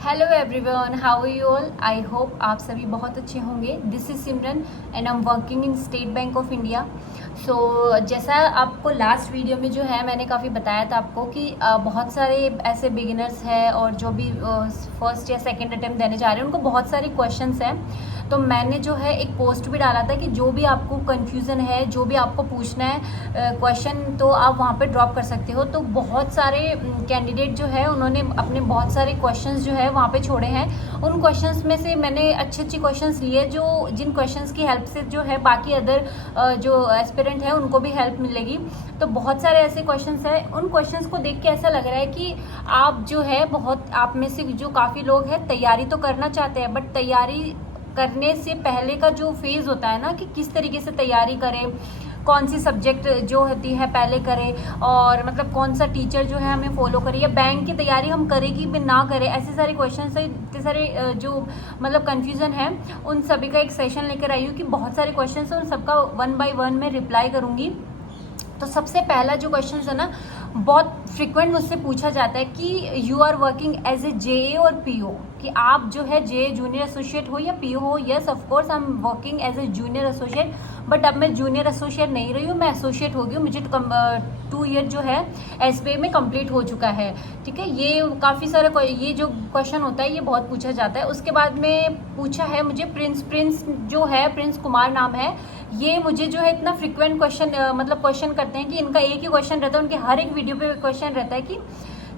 Hello everyone, how are you all. I hope आप सभी बहुत अच्छे होंगे। This is Simran and I am working in State Bank of India. So जैसा आपको लास्ट वीडियो में जो है मैंने काफ़ी बताया था आपको कि बहुत सारे ऐसे बिगिनर्स हैं और जो भी फर्स्ट या सेकंड अटेम्प्ट देने जा रहे हैं उनको बहुत सारे क्वेश्चंस हैं। तो मैंने जो है एक पोस्ट भी डाला था कि जो भी आपको कन्फ्यूज़न है, जो भी आपको पूछना है क्वेश्चन, तो आप वहाँ पे ड्रॉप कर सकते हो। तो बहुत सारे कैंडिडेट जो है उन्होंने अपने बहुत सारे क्वेश्चंस जो है वहाँ पे छोड़े हैं। उन क्वेश्चंस में से मैंने अच्छे क्वेश्चंस लिए जो जिन क्वेश्चंस की हेल्प से जो है बाकी अदर जो एस्पिरेंट है उनको भी हेल्प मिलेगी। तो बहुत सारे ऐसे क्वेश्चंस हैं। उन क्वेश्चंस को देख के ऐसा लग रहा है कि आप जो है आप में से जो काफ़ी लोग हैं तैयारी तो करना चाहते हैं, बट तैयारी करने से पहले का जो फेज़ होता है ना कि किस तरीके से तैयारी करें, कौन सी सब्जेक्ट जो होती है पहले करें, और मतलब कौन सा टीचर जो है हमें फॉलो करे, या बैंक की तैयारी हम करें कि ना करें, ऐसे सारे क्वेश्चन से इतने सारे जो मतलब कन्फ्यूज़न है उन सभी का एक सेशन लेकर आई हूँ कि बहुत सारे क्वेश्चन है उन सबका 1 बाय 1 में रिप्लाई करूँगी। तो सबसे पहला जो क्वेश्चन है ना, बहुत फ्रिक्वेंट मुझसे पूछा जाता है कि you are working as a JA और पीओ, कि आप जो है जे जूनियर एसोसिएट हो या पीओ हो। Yes, of course I am working as a junior associate, but अब मैं जूनियर एसोसिएट नहीं रही हूँ, मैं एसोसिएट हो गई हूँ। मुझे 2 ईयर जो है एसबीआई में कंप्लीट हो चुका है। ठीक है, ये काफ़ी सारे ये जो क्वेश्चन होता है ये बहुत पूछा जाता है। उसके बाद में पूछा है मुझे प्रिंस जो है, प्रिंस कुमार नाम है, ये मुझे जो है इतना फ्रिक्वेंट क्वेश्चन मतलब क्वेश्चन करते हैं कि इनका एक ही क्वेश्चन रहता है, उनके हर एक वीडियो पे क्वेश्चन रहता है कि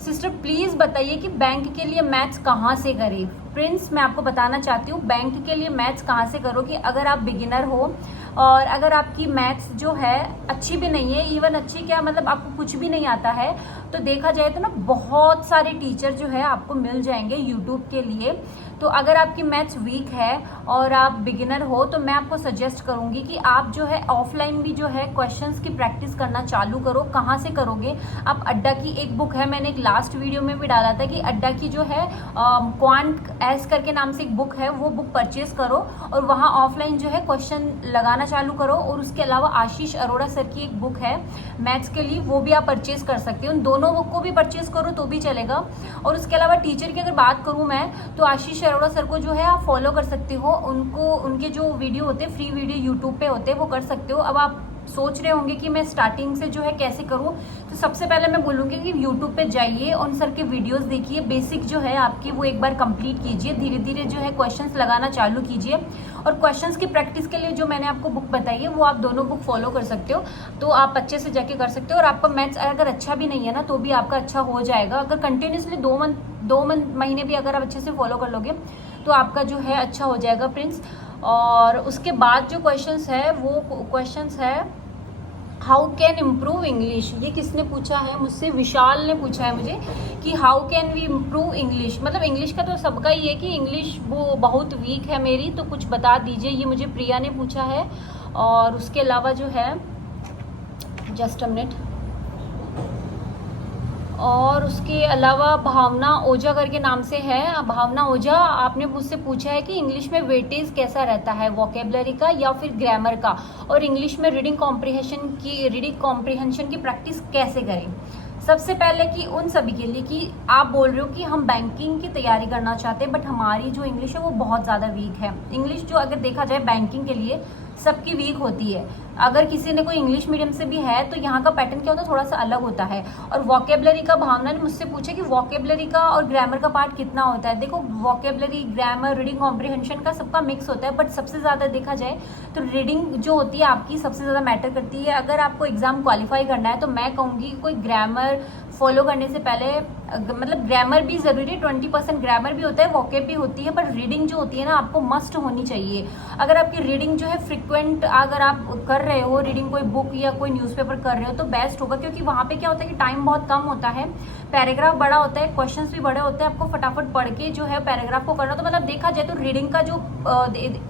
सिस्टर प्लीज़ बताइए कि बैंक के लिए मैथ्स कहाँ से करें। प्रिंस, मैं आपको बताना चाहती हूँ बैंक के लिए मैथ्स कहाँ से करो, कि अगर आप बिगिनर हो और अगर आपकी मैथ्स जो है अच्छी भी नहीं है, इवन अच्छी क्या मतलब आपको कुछ भी नहीं आता है, तो देखा जाए तो ना बहुत सारे टीचर जो है आपको मिल जाएंगे यूट्यूब के लिए। तो अगर आपकी मैथ्स वीक है और आप बिगिनर हो तो मैं आपको सजेस्ट करूंगी कि आप जो है ऑफलाइन भी जो है क्वेश्चंस की प्रैक्टिस करना चालू करो। कहाँ से करोगे आप? अड्डा की एक बुक है, मैंने एक लास्ट वीडियो में भी डाला था कि अड्डा की जो है क्वांट एस करके नाम से एक बुक है, वो बुक परचेज करो और वहाँ ऑफलाइन जो है क्वेश्चन लगाना चालू करो। और उसके अलावा आशीष अरोड़ा सर की एक बुक है मैथ्स के लिए, वो भी आप परचेज कर सकते हो। उन दोनों बुक को भी परचेज करो तो भी चलेगा। और उसके अलावा टीचर की अगर बात करूँ मैं, तो आशीष अरोड़ा सर को जो है आप फॉलो कर सकते हो। उनको उनके जो वीडियो होते हैं फ्री वीडियो यूट्यूब पे होते हैं वो कर सकते हो। अब आप सोच रहे होंगे कि मैं स्टार्टिंग से जो है कैसे करूं, तो सबसे पहले मैं बोलूँगी कि यूट्यूब पे जाइए, उन सर के वीडियोस देखिए, बेसिक जो है आपकी वो एक बार कंप्लीट कीजिए, धीरे धीरे जो है क्वेश्चंस लगाना चालू कीजिए। और क्वेश्चंस की प्रैक्टिस के लिए जो मैंने आपको बुक बताई है वो आप दोनों बुक फॉलो कर सकते हो, तो आप अच्छे से जाके कर सकते हो। और आपका मैथ्स अगर अच्छा भी नहीं है ना तो भी आपका अच्छा हो जाएगा। अगर कंटिन्यूसली 2 महीने भी अगर आप अच्छे से फॉलो कर लोगे तो आपका जो है अच्छा हो जाएगा प्रिंस। और उसके बाद जो क्वेश्चंस है वो क्वेश्चंस है हाउ कैन इम्प्रूव इंग्लिश। ये किसने पूछा है मुझसे? विशाल ने पूछा है मुझे कि how can we improve English. मतलब इंग्लिश का तो सबका ही है कि इंग्लिश वो बहुत वीक है मेरी, तो कुछ बता दीजिए। ये मुझे प्रिया ने पूछा है। और उसके अलावा जो है जस्ट अ मिनट, और उसके अलावा भावना ओझा करके नाम से है, भावना ओझा, आपने मुझसे पूछा है कि इंग्लिश में वेटेज कैसा रहता है, वोकेबलरी का या फिर ग्रामर का, और इंग्लिश में रीडिंग कॉम्प्रिहेंशन की प्रैक्टिस कैसे करें। सबसे पहले कि उन सभी के लिए कि आप बोल रहे हो कि हम बैंकिंग की तैयारी करना चाहते हैं बट हमारी जो इंग्लिश है वो बहुत ज़्यादा वीक है। इंग्लिश जो अगर देखा जाए बैंकिंग के लिए सबकी वीक होती है। अगर किसी ने कोई इंग्लिश मीडियम से भी है तो यहाँ का पैटर्न क्या होता है, थोड़ा सा अलग होता है। और वोकेबलरी का भावना ने मुझसे पूछा कि वोकेबलरी का और ग्रामर का पार्ट कितना होता है। देखो, वोकेबलरी, ग्रामर, रीडिंग कॉम्प्रिहेंशन का सबका मिक्स होता है, बट सबसे ज़्यादा देखा जाए तो रीडिंग जो होती है आपकी सबसे ज़्यादा मैटर करती है। अगर आपको एग्जाम क्वालिफाई करना है तो मैं कहूँगी कोई ग्रामर फॉलो करने से पहले, मतलब ग्रामर भी ज़रूरी है, 20% ग्रामर भी होता है, वोकेब भी होती है, पर रीडिंग जो होती है ना आपको मस्ट होनी चाहिए। अगर आपकी रीडिंग जो है फ्रिक्वेंट अगर आप कर रहे हो, रीडिंग कोई बुक या कोई न्यूज़पेपर कर रहे हो तो बेस्ट होगा, क्योंकि वहाँ पे क्या होता है कि टाइम बहुत कम होता है, पैराग्राफ बड़ा होता है, क्वेश्चंस भी बड़े होते हैं, आपको फटाफट पढ़ के जो है पैराग्राफ को करना। तो मतलब देखा जाए तो रीडिंग का जो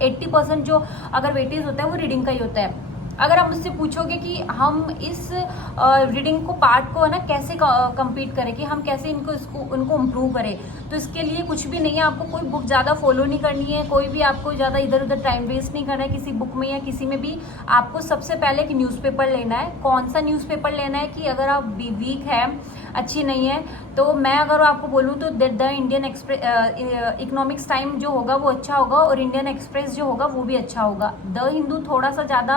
80% जो अगर वेटेज होता है वो रीडिंग का ही होता है। अगर आप मुझसे पूछोगे कि हम इस रीडिंग को पार्ट को है ना कैसे कंप्लीट करें, कि हम कैसे उनको इम्प्रूव करें, तो इसके लिए कुछ भी नहीं है, आपको कोई बुक ज़्यादा फॉलो नहीं करनी है, कोई भी आपको ज़्यादा इधर उधर टाइम वेस्ट नहीं करना है किसी बुक में या किसी में भी। आपको सबसे पहले एक न्यूज़पेपर लेना है। कौन सा न्यूज़पेपर लेना है कि अगर आप वीक है, अच्छी नहीं है। तो मैं अगर आपको बोलूँ तो the Indian express economics time जो होगा वो अच्छा होगा, और इंडियन एक्सप्रेस जो होगा वो भी अच्छा होगा। द हिंदू थोड़ा सा ज़्यादा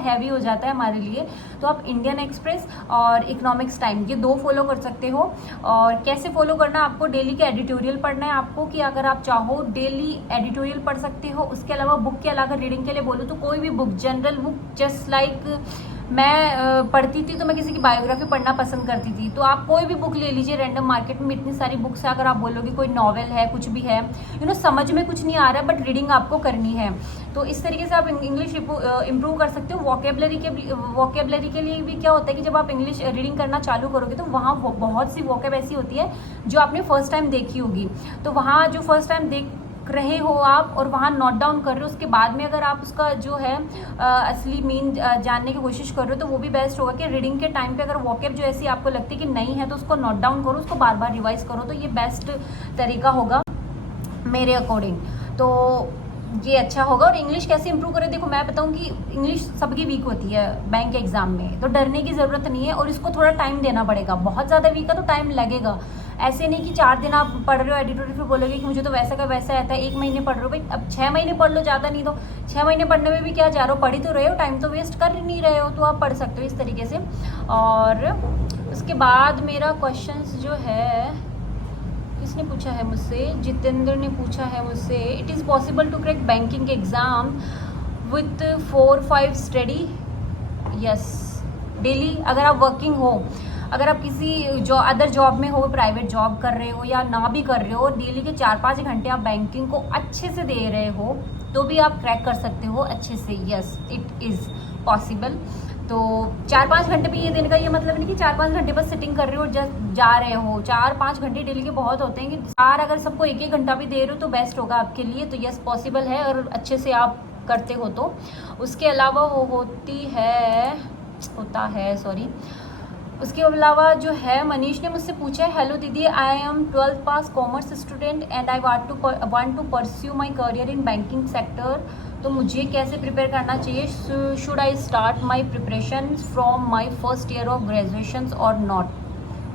हैवी हो जाता है हमारे लिए, तो आप इंडियन एक्सप्रेस और इकोनॉमिक्स टाइम ये 2 फॉलो कर सकते हो। और कैसे फॉलो करना, आपको डेली के एडिटोरियल पढ़ना है आपको, कि अगर आप चाहो डेली एडिटोरियल पढ़ सकते हो। उसके अलावा बुक के अलावा रीडिंग के लिए बोलूँ तो कोई भी book, general book, just like मैं पढ़ती थी तो मैं किसी की बायोग्राफी पढ़ना पसंद करती थी, तो आप कोई भी बुक ले लीजिए। रैंडम मार्केट में इतनी सारी बुक्स है, अगर आप बोलोगे कोई नॉवेल है, कुछ भी है, समझ में कुछ नहीं आ रहा है बट रीडिंग आपको करनी है, तो इस तरीके से आप इंग्लिश इंप्रूव कर सकते हो। वोकेबलरी के लिए भी क्या होता है कि जब आप इंग्लिश रीडिंग करना चालू करोगे तो वहाँ बहुत सी वोकेब ऐसी होती है जो आपने फर्स्ट टाइम देखी होगी, तो वहाँ जो फर्स्ट टाइम देख रहे हो आप और वहाँ नोट डाउन कर रहे हो, उसके बाद में अगर आप उसका जो है असली मीन जानने की कोशिश कर रहे हो, तो वो भी बेस्ट होगा कि रीडिंग के टाइम पे अगर वोकेब जो ऐसी आपको लगती है कि नहीं है तो उसको नोट डाउन करो, उसको बार बार रिवाइज करो, तो ये बेस्ट तरीका होगा मेरे अकॉर्डिंग। तो ये अच्छा होगा। और इंग्लिश कैसे इंप्रूव करें, देखो मैं बताऊं कि इंग्लिश सबकी वीक होती है बैंक एग्जाम में, तो डरने की ज़रूरत नहीं है, और इसको थोड़ा टाइम देना पड़ेगा। बहुत ज़्यादा वीक है तो टाइम लगेगा, ऐसे नहीं कि 4 दिन आप पढ़ रहे हो एडिटोरियल फिर बोलोगे कि मुझे तो वैसा का वैसा आता है। 1 महीने पढ़ रहे हो भाई, अब 6 महीने पढ़ लो, ज़्यादा नहीं तो 6 महीने पढ़ने में भी क्या जा रहे हो, पढ़ ही तो रहे हो, टाइम तो वेस्ट कर नहीं रहे हो, तो आप पढ़ सकते हो इस तरीके से। और उसके बाद मेरा क्वेश्चंस जो है, किसने पूछा है मुझसे, जितेंद्र ने पूछा है मुझसे, it is possible to crack banking exam with 4-5 study. Yes, daily अगर आप वर्किंग हो, अगर आप किसी अदर जॉब में हो, प्राइवेट जॉब कर रहे हो या ना भी कर रहे हो, डेली के 4-5 घंटे आप बैंकिंग को अच्छे से दे रहे हो तो भी आप क्रैक कर सकते हो अच्छे से। Yes, it is possible. तो 4-5 घंटे भी ये देने का ये मतलब नहीं कि 4-5 घंटे बस सिटिंग कर रहे हो और जस्ट जा रहे हो। 4-5 घंटे डेली के बहुत होते हैं, कि 4 अगर सबको 1-1 घंटा भी दे रहे हो तो बेस्ट होगा आपके लिए। तो यस, पॉसिबल है और अच्छे से आप करते हो तो। उसके अलावा वो होता है सॉरी। उसके अलावा जो है, मनीष ने मुझसे पूछा है, हेलो दीदी, I am 12th pass commerce student and I want to pursue my career in banking sector, तो मुझे कैसे प्रिपेयर करना चाहिए? Should I start my preparation from my first year of graduation और नॉट?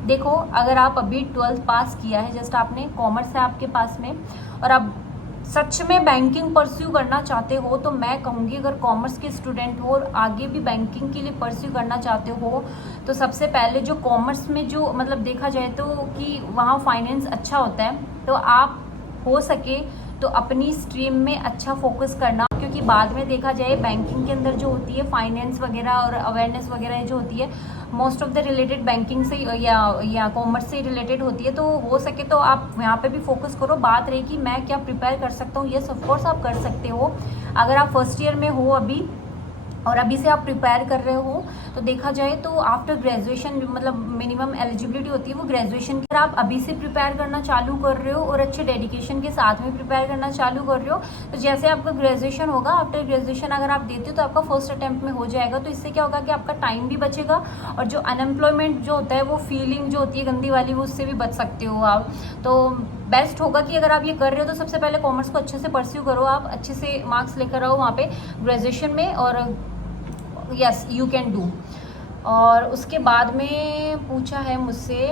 देखो, अगर आप अभी 12th पास किया है, जस्ट आपने कॉमर्स है आपके पास में, और आप सच में बैंकिंग परस्यू करना चाहते हो, तो मैं कहूँगी अगर कॉमर्स के स्टूडेंट हो और आगे भी बैंकिंग के लिए परस्यू करना चाहते हो, तो सबसे पहले जो कॉमर्स में जो मतलब देखा जाए तो कि वहाँ फाइनेंस अच्छा होता है, तो आप हो सके तो अपनी स्ट्रीम में अच्छा फोकस करना, क्योंकि बाद में देखा जाए बैंकिंग के अंदर जो होती है फाइनेंस वगैरह और अवेयरनेस वगैरह जो होती है, most of the related banking से या कॉमर्स से रिलेटेड होती है, तो हो सके तो आप यहाँ पे भी फोकस करो। बात रही कि मैं क्या प्रिपेयर कर सकता हूँ, यस ऑफकोर्स आप कर सकते हो। अगर आप फर्स्ट ईयर में हो अभी और अभी से आप प्रिपेयर कर रहे हो, तो देखा जाए तो आफ्टर ग्रेजुएशन मतलब मिनिमम एलिजिबिलिटी होती है वो ग्रेजुएशन की, आप अभी से प्रिपेयर करना चालू कर रहे हो और अच्छे डेडिकेशन के साथ में प्रिपेयर करना चालू कर रहे हो, तो जैसे आपका ग्रेजुएशन होगा, आफ्टर ग्रेजुएशन अगर आप देते हो तो आपका फर्स्ट अटैम्प्ट में हो जाएगा। तो इससे क्या होगा कि आपका टाइम भी बचेगा, और जो अनएम्प्लॉयमेंट जो होता है, वो फीलिंग जो होती है गंदी वाली, वो उससे भी बच सकते हो आप। तो बेस्ट होगा कि अगर आप ये कर रहे हो तो सबसे पहले कॉमर्स को अच्छे से परस्यू करो, आप अच्छे से मार्क्स लेकर आओ वहाँ पे ग्रेजुएशन में, और यस यू कैन डू। और उसके बाद में पूछा है मुझसे,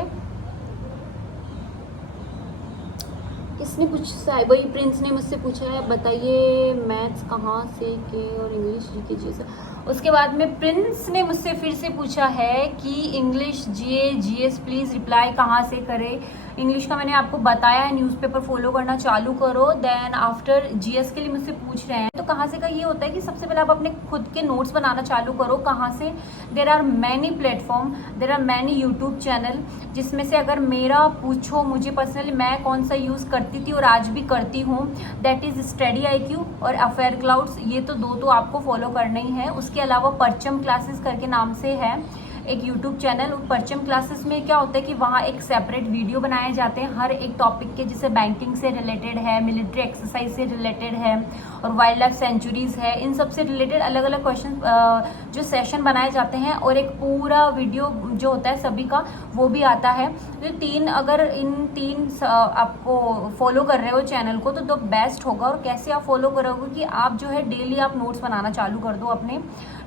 किसने पूछा है, वही प्रिंस ने मुझसे पूछा है, बताइए मैथ्स कहाँ से के और इंग्लिश जीके जी। उसके बाद में प्रिंस ने मुझसे फिर से पूछा है कि इंग्लिश जीएस प्लीज़ रिप्लाई कहाँ से करें। इंग्लिश का मैंने आपको बताया है, न्यूज़पेपर फॉलो करना चालू करो। देन आफ्टर जीएस के लिए मुझसे पूछ रहे हैं तो कहाँ से का ये होता है कि सबसे पहले आप अपने खुद के नोट्स बनाना चालू करो। कहाँ से? There are many platform, there are many YouTube channel, जिसमें से अगर मेरा पूछो मुझे पर्सनली मैं कौन सा यूज़ करती थी और आज भी करती हूँ, दैट इज़ स्टडी IQ और अफेयर क्लाउड्स। ये तो 2 तो आपको फॉलो करना ही है। उसके अलावा परचम क्लासेस करके नाम से है एक यूट्यूब चैनल। परचम क्लासेस में क्या होता है कि वहाँ एक सेपरेट वीडियो बनाए जाते हैं हर एक टॉपिक के, जैसे बैंकिंग से रिलेटेड है, मिलिट्री एक्सरसाइज से रिलेटेड है, और वाइल्ड लाइफ सेंचुरीज है। इन सब से रिलेटेड अलग अलग क्वेश्चन जो सेशन बनाए जाते हैं, और एक पूरा वीडियो जो होता है सभी का वो भी आता है। तो अगर इन 3 आपको फॉलो कर रहे हो चैनल को तो बेस्ट होगा। और कैसे आप फॉलो करोगे कि आप जो है डेली आप नोट्स बनाना चालू कर दो। अपने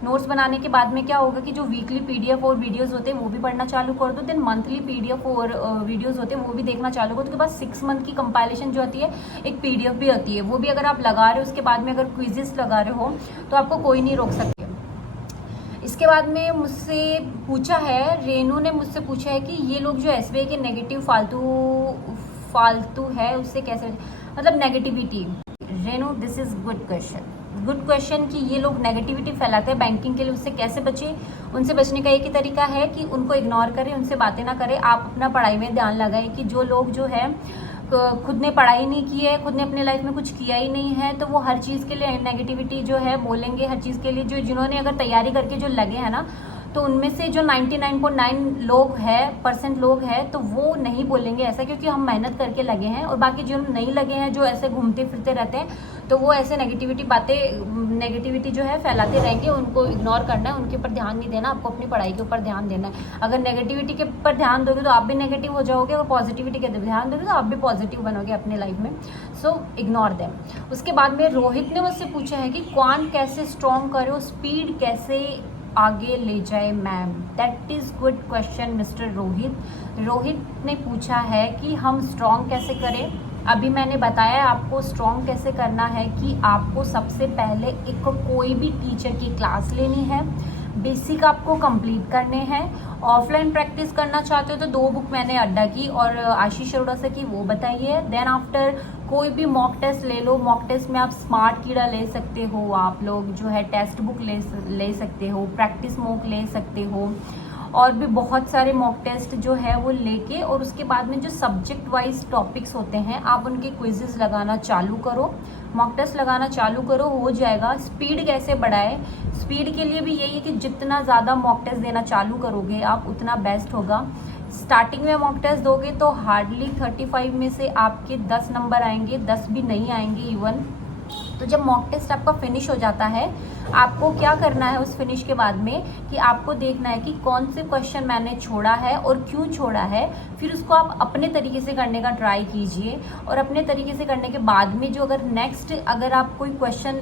नोट्स बनाने के बाद में क्या होगा कि जो वीकली PDF और वीडियोस होते हैं वो भी पढ़ना चालू कर दो। देन मंथली PDF और वीडियोस होते हैं वो भी देखना चालू करो। उसके बाद 6 मंथ की कंपाइलेशन जो होती है एक PDF भी होती है, वो भी अगर आप लगा रहे हो, उसके बाद में अगर क्विजेस लगा रहे हो तो आपको कोई नहीं रोक सकते। इसके बाद में मुझसे पूछा है, रेनू ने मुझसे पूछा है कि ये लोग जो SBI के नेगेटिव फालतू है उससे कैसे, मतलब negativity. Renu, this is good question कि ये लोग नेगेटिविटी फैलाते हैं बैंकिंग के लिए, उससे कैसे बचे। उनसे बचने का एक ही तरीका है कि उनको इग्नोर करें, उनसे बातें ना करें, आप अपना पढ़ाई में ध्यान लगाएं। कि जो लोग जो है खुद ने पढ़ाई नहीं की है, खुद ने अपने लाइफ में कुछ किया ही नहीं है, तो वो हर चीज़ के लिए नेगेटिविटी जो है बोलेंगे। हर चीज़ के लिए जो जिन्होंने अगर तैयारी करके जो लगे हैं ना, तो उनमें से जो 99.9 लोग हैं परसेंट लोग हैं, तो वो नहीं बोलेंगे ऐसा, क्योंकि हम मेहनत करके लगे हैं। और बाकी जो नहीं लगे हैं, जो ऐसे घूमते फिरते रहते हैं, तो वो ऐसे नेगेटिविटी जो है फैलाते रहेंगे। उनको इग्नोर करना है, उनके ऊपर ध्यान नहीं देना, आपको अपनी पढ़ाई के ऊपर ध्यान देना है। अगर नेगेटिविटी के ऊपर ध्यान दोगे तो आप भी नेगेटिव हो जाओगे, और पॉजिटिविटी के ध्यान दोगे तो आप भी पॉजिटिव बनोगे अपने लाइफ में। So ignore them. उसके बाद में रोहित ने मुझसे पूछा है कि क्वांट कैसे स्ट्रॉन्ग करो, स्पीड कैसे आगे ले जाए ma'am. That is good question mister Rohit ने पूछा है कि हम स्ट्रॉन्ग कैसे करें। अभी मैंने बताया आपको स्ट्रॉन्ग कैसे करना है कि आपको सबसे पहले एक कोई भी टीचर की क्लास लेनी है, बेसिक आपको कंप्लीट करने हैं। ऑफलाइन प्रैक्टिस करना चाहते हो तो 2 बुक मैंने अड्डा की और आशीष अरोड़ा से की, वो बताइए। देन आफ्टर कोई भी मॉक टेस्ट ले लो। मॉक टेस्ट में आप स्मार्ट कीड़ा ले सकते हो, आप लोग जो है टेक्स्ट बुक ले सकते हो, प्रैक्टिस मॉक ले सकते हो, और भी बहुत सारे मॉक टेस्ट जो है वो लेके, और उसके बाद में जो सब्जेक्ट वाइज टॉपिक्स होते हैं आप उनके क्विजेस लगाना चालू करो, मॉक टेस्ट लगाना चालू करो, हो जाएगा। स्पीड कैसे बढ़ाए, स्पीड के लिए भी यही है कि जितना ज़्यादा मॉक टेस्ट देना चालू करोगे आप उतना बेस्ट होगा। स्टार्टिंग में मॉक टेस्ट दोगे तो हार्डली 35 में से आपके 10 नंबर आएंगे, 10 भी नहीं आएंगे इवन। तो जब मॉक टेस्ट आपका फिनिश हो जाता है, आपको क्या करना है उस फिनिश के बाद में कि आपको देखना है कि कौन से क्वेश्चन मैंने छोड़ा है और क्यों छोड़ा है। फिर उसको आप अपने तरीके से करने का ट्राई कीजिए, और अपने तरीके से करने के बाद में जो अगर नेक्स्ट अगर आप कोई क्वेश्चन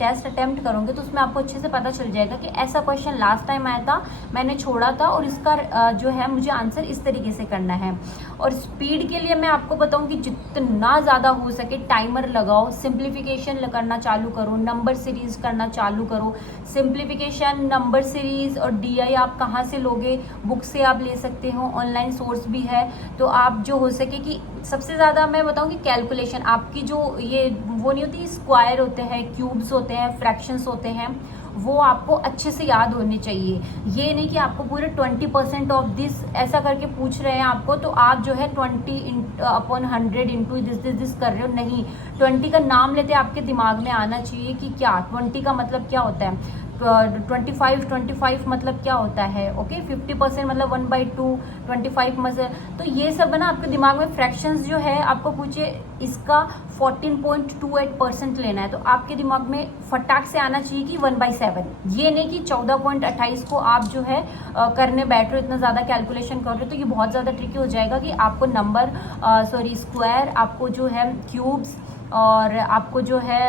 टेस्ट अटेम्प्ट करोगे तो उसमें आपको अच्छे से पता चल जाएगा कि ऐसा क्वेश्चन लास्ट टाइम आया था, मैंने छोड़ा था, और इसका जो है मुझे आंसर इस तरीके से करना है। और स्पीड के लिए मैं आपको बताऊँ कि जितना ज़्यादा हो सके टाइमर लगाओ, सिंप्लीफिकेशन करना चालू करो, नंबर सीरीज करना चालू करो। सिंप्लीफिकेशन, नंबर सीरीज और DI आप कहाँ से लोगे, बुक से आप ले सकते हो, ऑनलाइन सोर्स भी है। तो आप जो हो सके कि सबसे ज़्यादा मैं बताऊँ कि कैलकुलेशन आपकी जो ये वो नहीं होती, स्क्वायर होते हैं, क्यूब्स होते हैं, फ्रैक्शंस होते हैं, वो आपको अच्छे से याद होने चाहिए। ये नहीं कि आपको पूरे 20% ऑफ दिस ऐसा करके पूछ रहे हैं आपको, तो आप जो है 20/100 इंटू दिस कर रहे हो। नहीं, 20 का नाम लेते आपके दिमाग में आना चाहिए कि क्या 20 का मतलब क्या होता है, 25 मतलब क्या होता है, ओके। 50% मतलब 1/2, 25 मतलब, तो ये सब है ना आपके दिमाग में। फ्रैक्शंस जो है आपको पूछे इसका 14.28% लेना है, तो आपके दिमाग में फटाक से आना चाहिए कि 1/7। ये नहीं कि 14.28 को आप जो है करने बैठ रहे हो, इतना ज़्यादा कैलकुलेशन कर रहे हो, तो ये बहुत ज़्यादा ट्रिकी हो जाएगा कि आपको नंबर स्क्वायर, आपको जो है क्यूब्स, और आपको जो है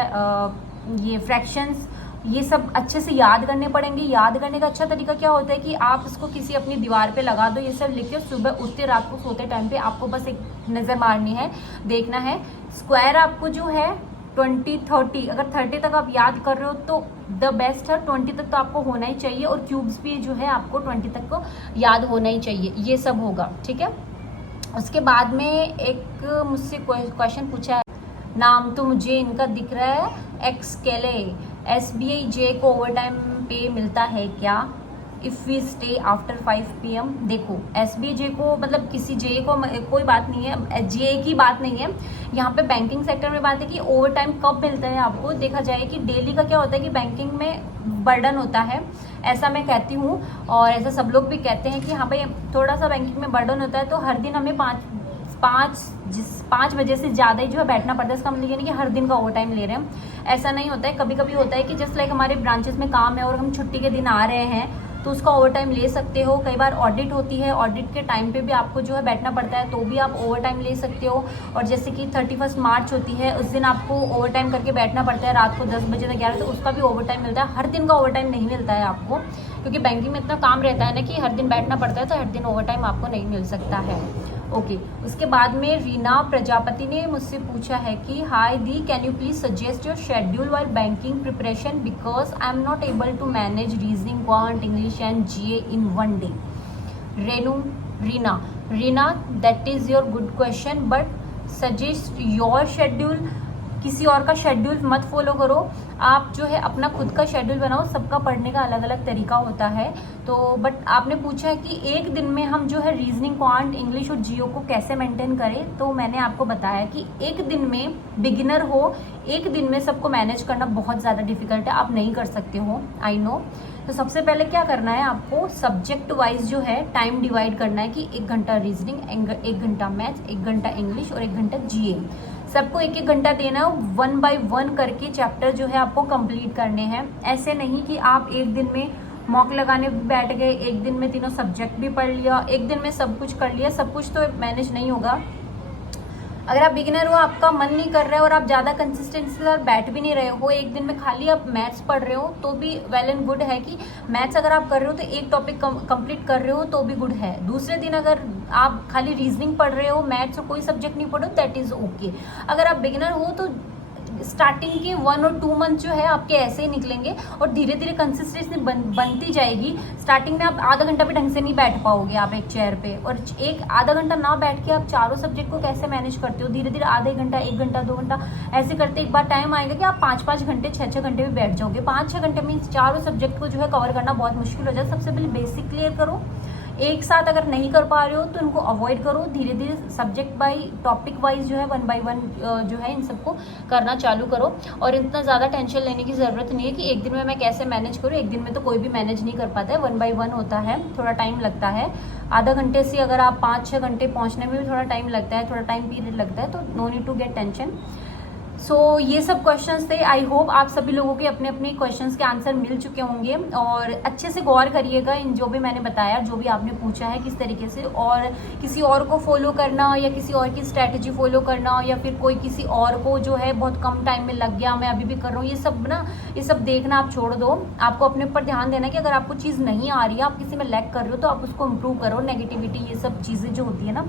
ये फ्रैक्शंस, ये सब अच्छे से याद करने पड़ेंगे। याद करने का अच्छा तरीका क्या होता है कि आप इसको किसी अपनी दीवार पे लगा दो, ये सब लिख के सुबह उठते रात को सोते टाइम पे आपको बस एक नज़र मारनी है, देखना है। स्क्वायर आपको जो है 20-30, अगर 30 तक आप याद कर रहे हो तो द बेस्ट है, 20 तक तो आपको होना ही चाहिए, और क्यूब्स भी जो है आपको 20 तक को याद होना ही चाहिए। ये सब होगा, ठीक है। उसके बाद में एक मुझसे क्वेश्चन पूछा है, नाम तो मुझे इनका दिख रहा है, एक्सकेले। SBI जे को ओवर टाइम पे मिलता है क्या if we stay after 5 PM? देखो, SBI जे को मतलब किसी जे को कोई बात नहीं है, जे की बात नहीं है यहाँ पे, बैंकिंग सेक्टर में बात है कि ओवर टाइम कब मिलता है आपको। देखा जाए कि डेली का क्या होता है कि बैंकिंग में बर्डन होता है, ऐसा मैं कहती हूँ, और ऐसा सब लोग भी कहते हैं कि हाँ भाई थोड़ा सा बैंकिंग में बर्डन होता है, तो हर दिन हमें 5 बजे से ज़्यादा ही जो है बैठना पड़ता है। इसका मतलब ये नहीं कि हर दिन का ओवर टाइम ले रहे हैं, ऐसा नहीं होता है। कभी कभी होता है कि जस्ट लाइक हमारे ब्रांचेस में काम है और हम छुट्टी के दिन आ रहे हैं, तो उसका ओवर टाइम ले सकते हो। कई बार ऑडिट होती है, ऑडिट के टाइम पे भी आपको जो है बैठना पड़ता है, तो भी आप ओवर टाइम ले सकते हो। और जैसे कि 31 मार्च होती है, उस दिन आपको ओवर टाइम करके बैठना पड़ता है रात को 10 बजे तक 11, तो उसका भी ओवर टाइम मिलता है। हर दिन का ओवर टाइम नहीं मिलता है आपको, क्योंकि बैंकिंग में इतना काम रहता है ना कि हर दिन बैठना पड़ता है, तो हर दिन ओवर टाइम आपको नहीं मिल सकता है। ओके उसके बाद में रीना प्रजापति ने मुझसे पूछा है कि हाय दी, can you please suggest your schedule while banking preparation because I am not able to manage reasoning, quant, English and GA in one day. Reena that is your good question, but suggest your schedule. किसी और का schedule मत follow करो, आप जो है अपना खुद का शेड्यूल बनाओ। सबका पढ़ने का अलग अलग तरीका होता है। तो बट आपने पूछा है कि एक दिन में हम जो है रीजनिंग, क्वांट, इंग्लिश और जियो को कैसे मेंटेन करें, तो मैंने आपको बताया कि एक दिन में बिगिनर हो, एक दिन में सबको मैनेज करना बहुत ज़्यादा डिफिकल्ट है, आप नहीं कर सकते हो, आई नो। तो सबसे पहले क्या करना है, आपको सब्जेक्ट वाइज जो है टाइम डिवाइड करना है कि 1 घंटा रीजनिंग, 1 घंटा मैथ्स, 1 घंटा इंग्लिश और 1 घंटा जीए। सबको 1-1 घंटा देना है, 1 बाय 1 करके चैप्टर जो है आपको कंप्लीट करने हैं। ऐसे नहीं कि आप एक दिन में मॉक लगाने बैठ गए, एक दिन में तीनों सब्जेक्ट भी पढ़ लिया, एक दिन में सब कुछ कर लिया, सब कुछ तो मैनेज नहीं होगा। अगर आप बिगिनर हो, आपका मन नहीं कर रहा है और आप ज़्यादा कंसिस्टेंसी के साथ बैठ भी नहीं रहे हो, एक दिन में खाली आप मैथ्स पढ़ रहे हो तो भी वेल एंड गुड है कि मैथ्स अगर आप कर रहे हो तो एक टॉपिक कंप्लीट कर रहे हो तो भी गुड है। दूसरे दिन अगर आप खाली रीजनिंग पढ़ रहे हो, मैथ्स और कोई सब्जेक्ट नहीं पढ़ो, दैट इज़ ओके। अगर आप बिगिनर हो तो स्टार्टिंग के 1 और 2 मंथ जो है आपके ऐसे ही निकलेंगे और धीरे धीरे कंसिस्टेंसी बनती जाएगी। स्टार्टिंग में आप आधा घंटा भी ढंग से नहीं बैठ पाओगे आप एक चेयर पे, और एक आधा घंटा ना बैठ के आप चारों सब्जेक्ट को कैसे मैनेज करते हो, धीरे धीरे आधे घंटा, 1 घंटा, 2 घंटा ऐसे करते एक बार टाइम आएगा कि आप 5-5 घंटे, 6-6 घंटे भी बैठ जाओगे। 5-6 घंटे में चारों सब्जेक्ट को जो है कवर करना बहुत मुश्किल हो जाए। सबसे पहले बेसिक क्लियर करो, एक साथ अगर नहीं कर पा रहे हो तो इनको अवॉइड करो, धीरे धीरे सब्जेक्ट बाई टॉपिक वाइज जो है 1 बाय 1 जो है इन सबको करना चालू करो। और इतना ज़्यादा टेंशन लेने की ज़रूरत नहीं है कि एक दिन में मैं कैसे मैनेज करूँ। एक दिन में तो कोई भी मैनेज नहीं कर पाता है, 1 बाय 1 होता है, थोड़ा टाइम लगता है। आधा घंटे से अगर आप 5-6 घंटे पहुँचने में भी थोड़ा टाइम लगता है, थोड़ा टाइम पीरियड लगता है, तो no need to get tension. So ये सब क्वेश्चंस थे। आई होप आप सभी लोगों के अपने अपने क्वेश्चंस के आंसर मिल चुके होंगे, और अच्छे से गौर करिएगा इन जो भी मैंने बताया, जो भी आपने पूछा है किस तरीके से, और किसी और को फॉलो करना या किसी और की स्ट्रैटेजी फॉलो करना, या फिर कोई किसी और को जो है बहुत कम टाइम में लग गया, मैं अभी भी कर रहा हूँ, ये सब देखना आप छोड़ दो। आपको अपने ऊपर ध्यान देना कि अगर आपको चीज़ नहीं आ रही है, आप किसी में लैग कर रहे हो, तो आप उसको इम्प्रूव करो। नेगेटिविटी ये सब चीज़ें जो होती है ना,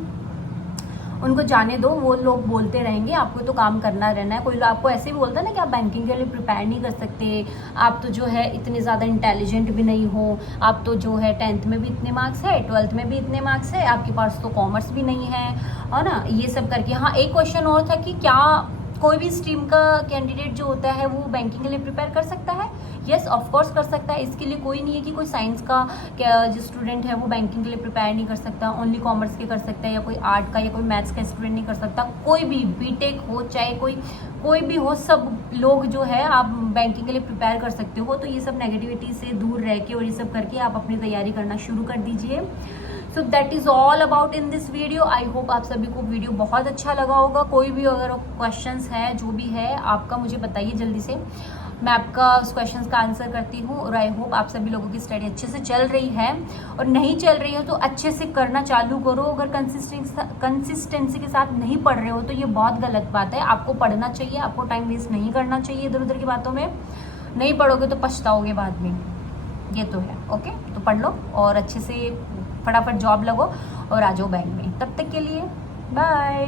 उनको जाने दो, वो लोग बोलते रहेंगे, आपको तो काम करना रहना है। कोई लोग आपको ऐसे भी बोलता है ना कि आप बैंकिंग के लिए प्रिपेयर नहीं कर सकते, आप तो जो है इतने ज़्यादा इंटेलिजेंट भी नहीं हो, आप तो जो है 10th में भी इतने मार्क्स है, 12th में भी इतने मार्क्स है, आपके पास तो कॉमर्स भी नहीं है, और ना ये सब करके। हाँ, एक क्वेश्चन और था कि क्या कोई भी स्ट्रीम का कैंडिडेट जो होता है वो बैंकिंग के लिए प्रिपेयर कर सकता है? यस, ऑफ कोर्स कर सकता है। इसके लिए कोई नहीं है कि कोई साइंस का जो स्टूडेंट है वो बैंकिंग के लिए प्रिपेयर नहीं कर सकता, ओनली कॉमर्स के कर सकता है, या कोई आर्ट का या कोई मैथ्स का स्टूडेंट नहीं कर सकता। कोई भी बीटेक हो, चाहे कोई भी हो, सब लोग जो है आप बैंकिंग के लिए प्रिपेयर कर सकते हो। तो ये सब नेगेटिविटी से दूर रह के और ये सब करके आप अपनी तैयारी करना शुरू कर दीजिए। So that is all about in this video. I hope आप सभी को वीडियो बहुत अच्छा लगा होगा। कोई भी अगर क्वेश्चंस है, जो भी है आपका, मुझे बताइए जल्दी से, मैं आपका उस क्वेश्चंस का आंसर करती हूँ। और आई होप आप सभी लोगों की स्टडी अच्छे से चल रही है, और नहीं चल रही हो तो अच्छे से करना चालू करो। अगर कंसिस्टेंसी के साथ नहीं पढ़ रहे हो तो ये बहुत गलत बात है। आपको पढ़ना चाहिए, आपको टाइम वेस्ट नहीं करना चाहिए इधर उधर की बातों में। नहीं पढ़ोगे तो पछताओगे बाद में, ये तो है। ओके, तो पढ़ लो और अच्छे से फटाफट जॉब लगो और आ जाओ बैंक में। तब तक के लिए बाय।